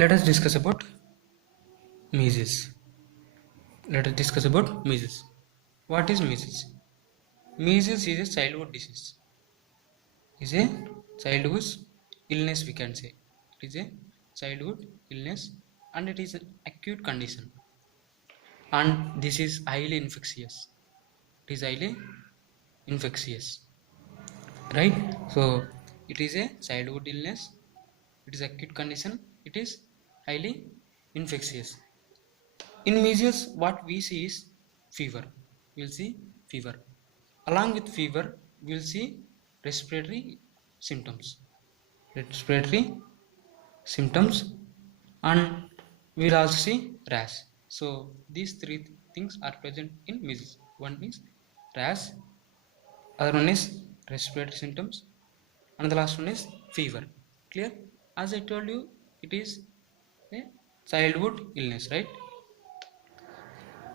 Let us discuss about measles. Let us discuss about measles. What is measles? Measles is a childhood disease. Is a childhood illness, we can say. It is a childhood illness and it is an acute condition. And this is highly infectious. It is highly infectious. Right? So it is a childhood illness. It is acute condition. It is highly infectious. In measles, what we see is fever. We will see fever. Along with fever, we will see respiratory symptoms. Respiratory symptoms, and we will also see rash. So these three things are present in measles. One is rash, other one is respiratory symptoms, and the last one is fever. Clear? As I told you, it is a childhood illness, right?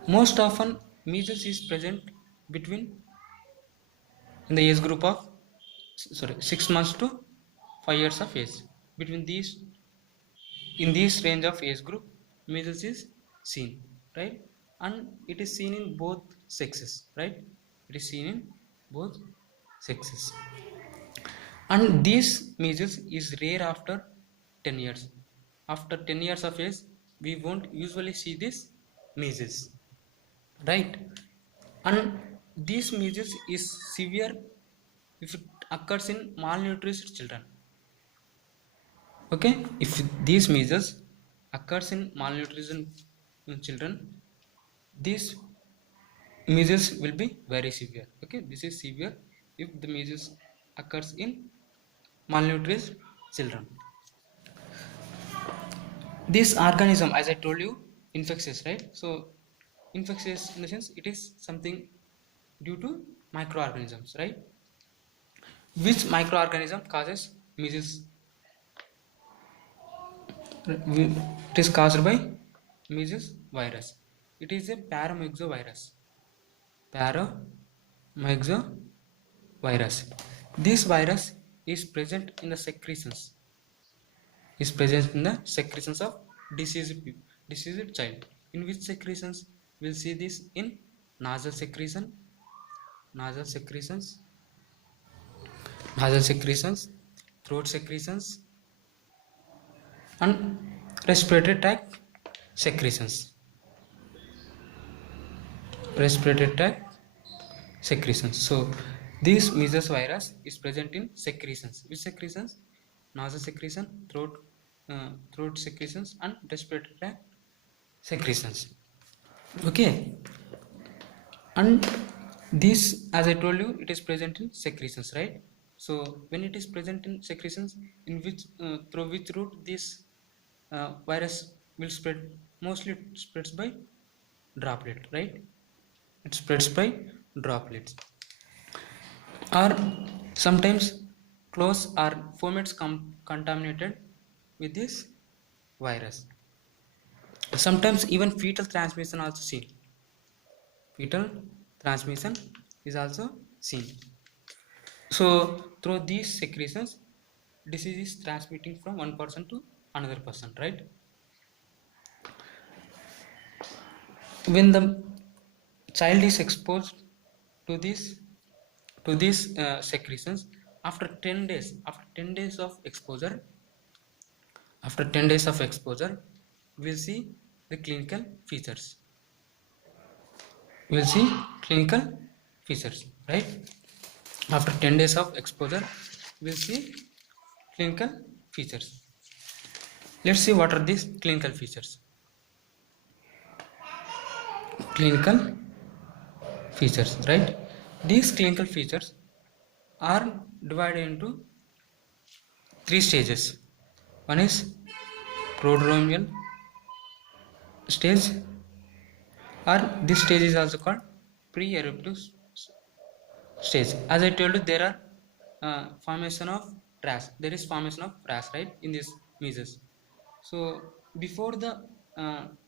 Most often, measles is present between in the age group of 6 months to 5 years of age. Between these, in this range of age group, measles is seen, right? And it is seen in both sexes, right? It is seen in both sexes. And this measles is rare after 10 years. After 10 years of age, we won't usually see this measles, right? And this measles is severe if it occurs in malnourished children. Okay, if these measles occurs in malnutrition children, this measles will be very severe. Okay, this is severe if the measles occurs in malnourished children. This organism, as I told you, infectious, right? So infectious in the sense it is something due to microorganisms, right? Which microorganism causes measles? It is caused by measles virus. It is a paramyxovirus. Paramyxovirus. This virus is present in the secretions. Is present in the secretions of deceased child. In which secretions? We'll see this in nasal secretions, throat secretions, and respiratory tract secretions. So this measles virus is present in secretions. Which secretions? Nasal secretion, throat secretions, and respiratory tract secretions. Okay, and this, as I told you, it is present in secretions, right? So when it is present in secretions, in which through which route this virus will spread? Mostly it spreads by droplet, right? It spreads by droplets, or sometimes clothes or fomites contaminated with this virus. Sometimes even fetal transmission also seen. Fetal transmission is also seen. So through these secretions, disease is transmitting from one person to another person, right? When the child is exposed to these secretions, after 10 days of exposure, we'll see the clinical features. Right? After 10 days of exposure, we'll see clinical features. Let's see what are these clinical features. Right? These clinical features are divided into 3 stages. One is prodromal stage, or this stage is also called pre-eruptive stage. As I told you, there are formation of rash. There is formation of rash, right, in this measles. So before the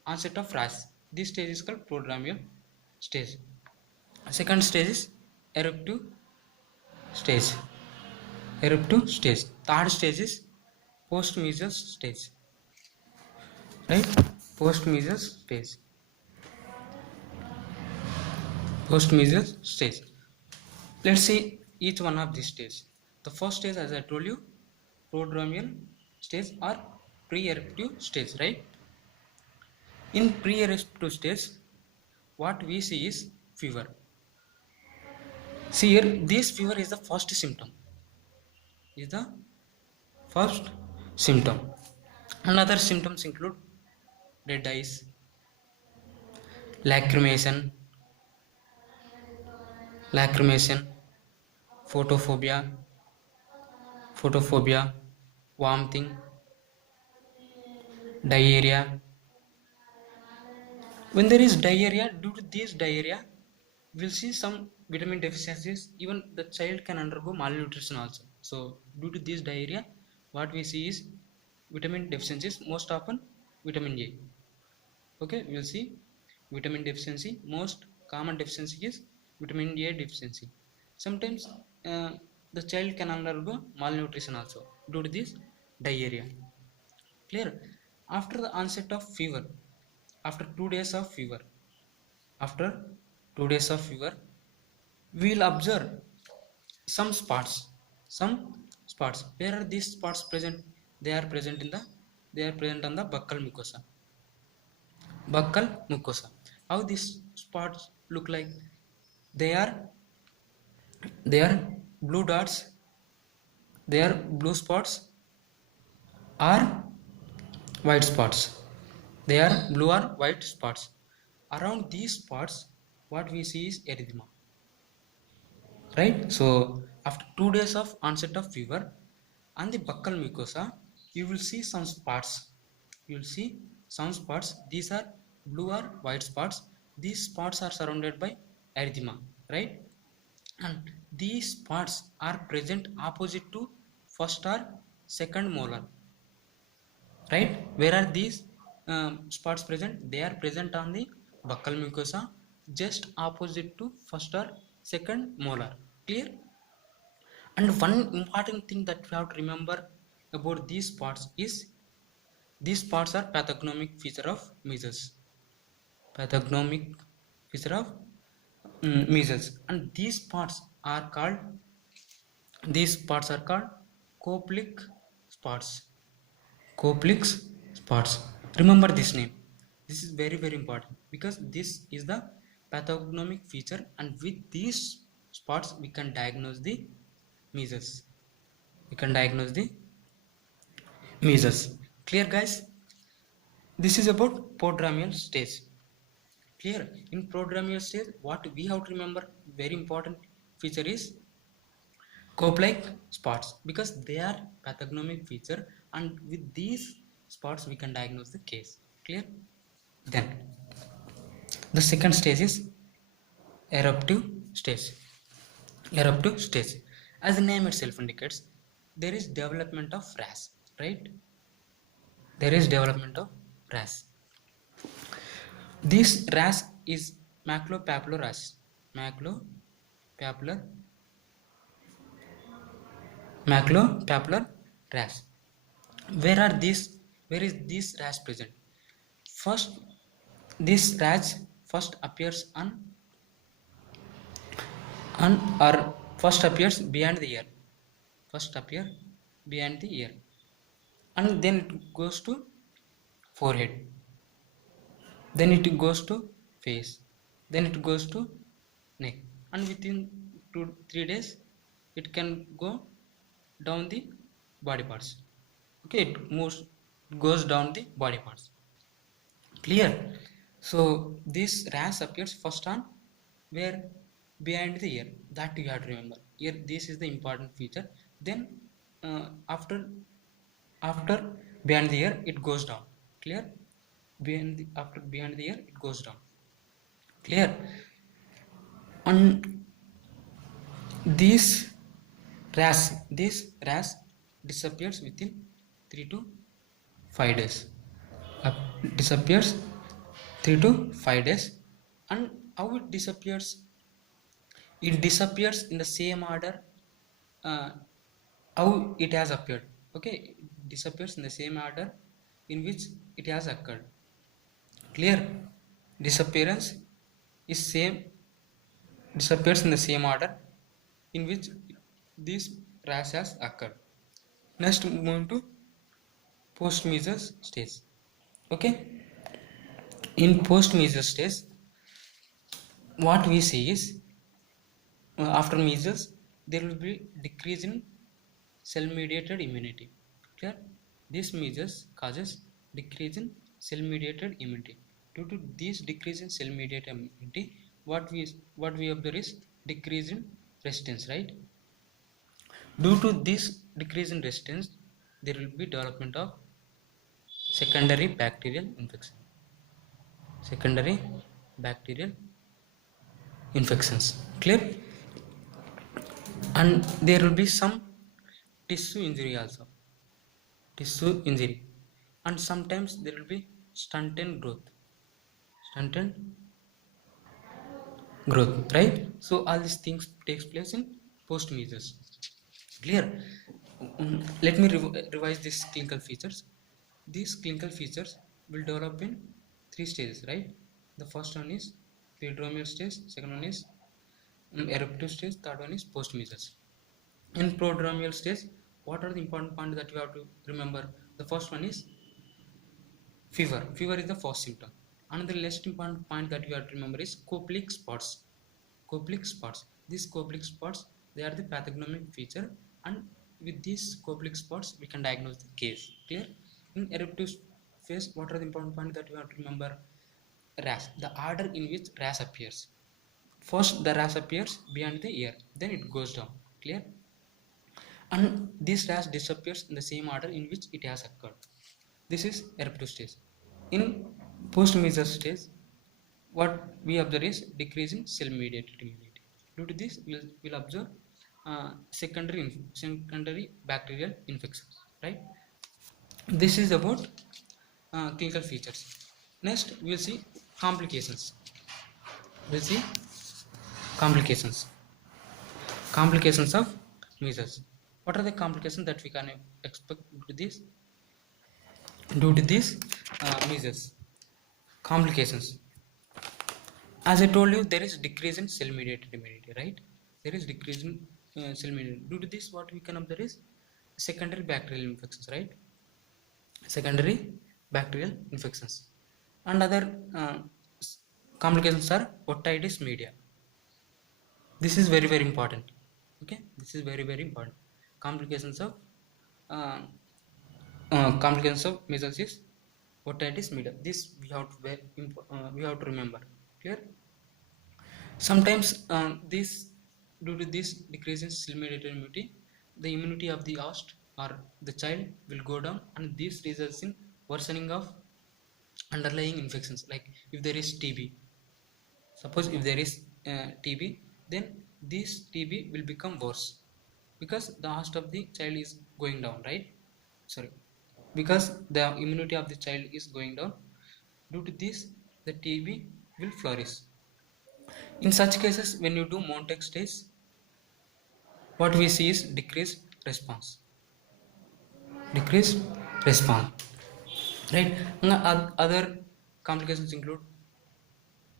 onset of rash, this stage is called prodromal stage. Second stage is eruptive stage. Third stage is post measles stage. right? Post measles stage. Post measles stage. Let's see each one of these stages. The first stage, as I told you, prodromal stage or pre-eruptive stage, right? In pre-eruptive stage, what we see is fever. See here, this fever is the first symptom. Is the first symptom. Another symptoms include red eyes, lacrimation, photophobia, vomiting, diarrhea. When there is diarrhea, due to this diarrhea, we'll see some vitamin deficiencies. Even the child can undergo malnutrition also. So, due to this diarrhea, what we see is vitamin deficiencies, most often vitamin A. Okay, we'll see vitamin deficiency. Most common deficiency is vitamin A deficiency. Sometimes the child can undergo malnutrition also due to this diarrhea. Clear? After the onset of fever, after 2 days of fever, after 2 days of fever, we will observe some spots. Where are these spots present? They are present on the buccal mucosa. How these spots look like? They are blue dots. They are blue spots or white spots. They are blue or white spots. Around these spots, what we see is erythema, right? So after 2 days of onset of fever, on the buccal mucosa, you will see some spots. These are blue or white spots. These spots are surrounded by erythema, right? And these spots are present opposite to first or second molar, right? Where are these spots present? They are present on the buccal mucosa, just opposite to first or second molar. Clear? And one important thing that we have to remember about these spots is these spots are pathognomic feature of measles. And these spots are called Koplik spots. Remember this name. This is very very important because this is the pathognomic feature, and with these spots we can diagnose the measles. Clear, guys? This is about prodromal stage. Clear? In prodromal stage, what we have to remember, very important feature is cope-like spots, because they are pathognomic feature, and with these spots we can diagnose the case. Clear? Then the second stage is eruptive stage. As the name itself indicates, there is development of rash, right? This rash is maculopapular rash. Maculopapular rash. Where is this rash present? This rash first appears behind the ear. And then it goes to forehead. Then it goes to face. Then it goes to neck. And within 2-3 days, it can go down the body parts. Okay, it goes down the body parts. Clear? So this rash appears first on where? Behind the ear. That you have to remember. Here, this is the important feature. Then after behind the ear, it goes down. Clear? After behind the ear, it goes down. Clear? And this rash disappears within 3 to 5 days. And how it disappears? It disappears in the same order how it has appeared. Okay, it disappears in the same order in which it has occurred. Clear? Disappearance is disappears in the same order in which this rash has occurred. Next, moving to post-measles stage. Okay, in post-measles stage, what we see is after measles there will be decrease in cell-mediated immunity. Clear? This measles causes decrease in cell-mediated immunity. Due to this decrease in cell-mediated immunity, what we observe is decrease in resistance, right? Due to this decrease in resistance, there will be development of secondary bacterial infection. Secondary bacterial infections. Clear? And there will be some tissue injury also. Tissue injury. And sometimes there will be stunted growth. Stunted growth, right? So all these things takes place in post measles. Clear? Let me revise these clinical features. These clinical features will develop in 3 stages, right? The first one is prodromal stage, second one is eruptive stage, third one is post measles. In prodromal stage, what are the important points that you have to remember? The first one is fever. Fever is the first symptom. Another less important point that you have to remember is Koplik spots. Koplik spots. These Koplik spots, they are the pathognomic feature, and with these Koplik spots we can diagnose the case. Clear? In eruptive phase, what are the important points that you have to remember? Rash. The order in which rash appears. First the rash appears behind the ear, then it goes down. Clear? And this rash disappears in the same order in which it has occurred. This is eruptive stage. In post-measles stage, what we observe is decrease in cell-mediated immunity. Due to this, we'll observe secondary bacterial infections. Right? This is about clinical features. Next, we'll see complications. We'll see complications. Complications of measles. What are the complications that we can expect due to this? Due to this measles. Complications. As I told you, there is decrease in cell-mediated immunity, right? There is decrease in cell-mediated. Due to this, what we can observe is secondary bacterial infections, right? Secondary bacterial infections. And other complications are otitis media. This is very, very important. Okay, this is very, very important. Complications of measles is otitis media. This we have to remember. Clear? Sometimes due to this decrease in cell-mediated immunity, the immunity of the host or the child will go down, and this results in worsening of underlying infections. Like if there is TB, suppose if there is TB, then this TB will become worse because the host of the child is going down, right? Sorry, because the immunity of the child is going down. Due to this, the TB will flourish. In such cases, when you do Montague stage, what we see is decreased response. Decreased response. Right? Other complications include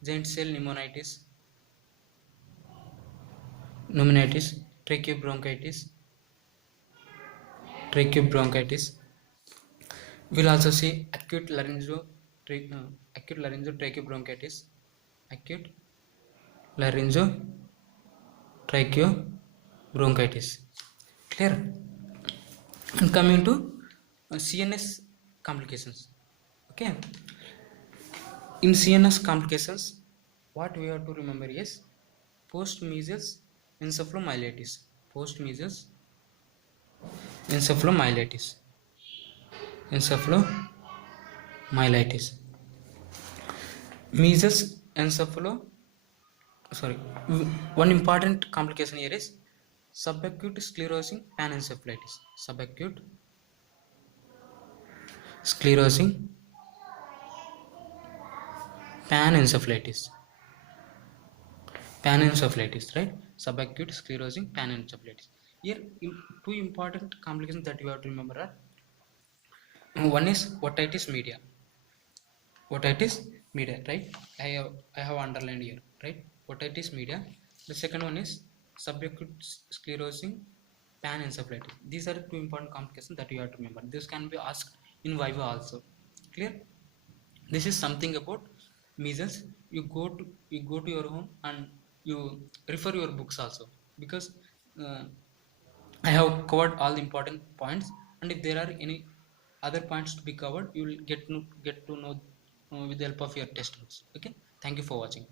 giant cell pneumonitis, tracheobronchitis. We'll also see acute laryngotracheobronchitis, acute laryngotracheobronchitis. Clear? And coming to CNS complications. Okay. In CNS complications, what we have to remember is post-measles encephalomyelitis. Post-measles encephalomyelitis. Measles one important complication here is subacute sclerosing panencephalitis. Subacute sclerosing panencephalitis, right? Subacute sclerosing panencephalitis. Here, two important complications that you have to remember are One is otitis media. Otitis media, right? I have underlined here, right? Otitis media. The second one is subacute sclerosing panencephalitis. These are two important complications that you have to remember. This can be asked in viva also. Clear? This is something about measles. You go to your home and you refer your books also, because uh, I have covered all the important points, and if there are any other points to be covered, you will get to know with the help of your textbooks. Okay, thank you for watching.